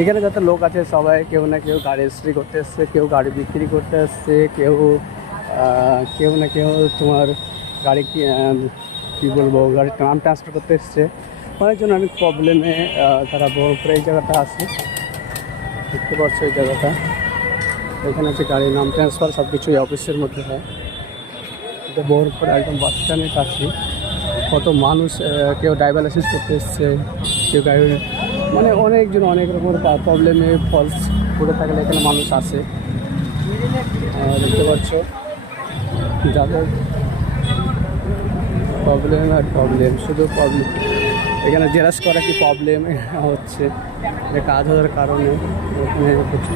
এখানে যত লোক আছে সবাই কেউ না কেউ গাড়ি রেজিস্ট্রি করতে এসছে, কেউ গাড়ি বিক্রি করতে আসছে, কেউ না কেউ তোমার গাড়ি কী বলবো গাড়ির নাম ট্রান্সফার করতে এসছে। অনেকজন অনেক প্রবলেমে তারা বহরমপুরে এই জায়গাটা আছে, দেখতে পাচ্ছ এই জায়গাটা। এখানে আছে গাড়ির নাম ট্রান্সফার, সব কিছু এই অফিসের মধ্যে হয়। এটা বহরমপুর একদম বাস স্ট্যান্ডের কাছে। কত মানুষ, কেউ ডায়ালাইসিস করতে এসছে, কেউ গাড়ি মানে অনেকজন অনেক রকমের প্রবলেমে ফলস পড়ে থাকলে এখানে মানুষ আসে। দেখতে পাচ্ছ যাদের প্রবলেম শুধু প্রবলেম, এখানে জেরাস করা কি প্রবলেম হচ্ছে, কাজ হওয়ার কারণে এখানে কিছু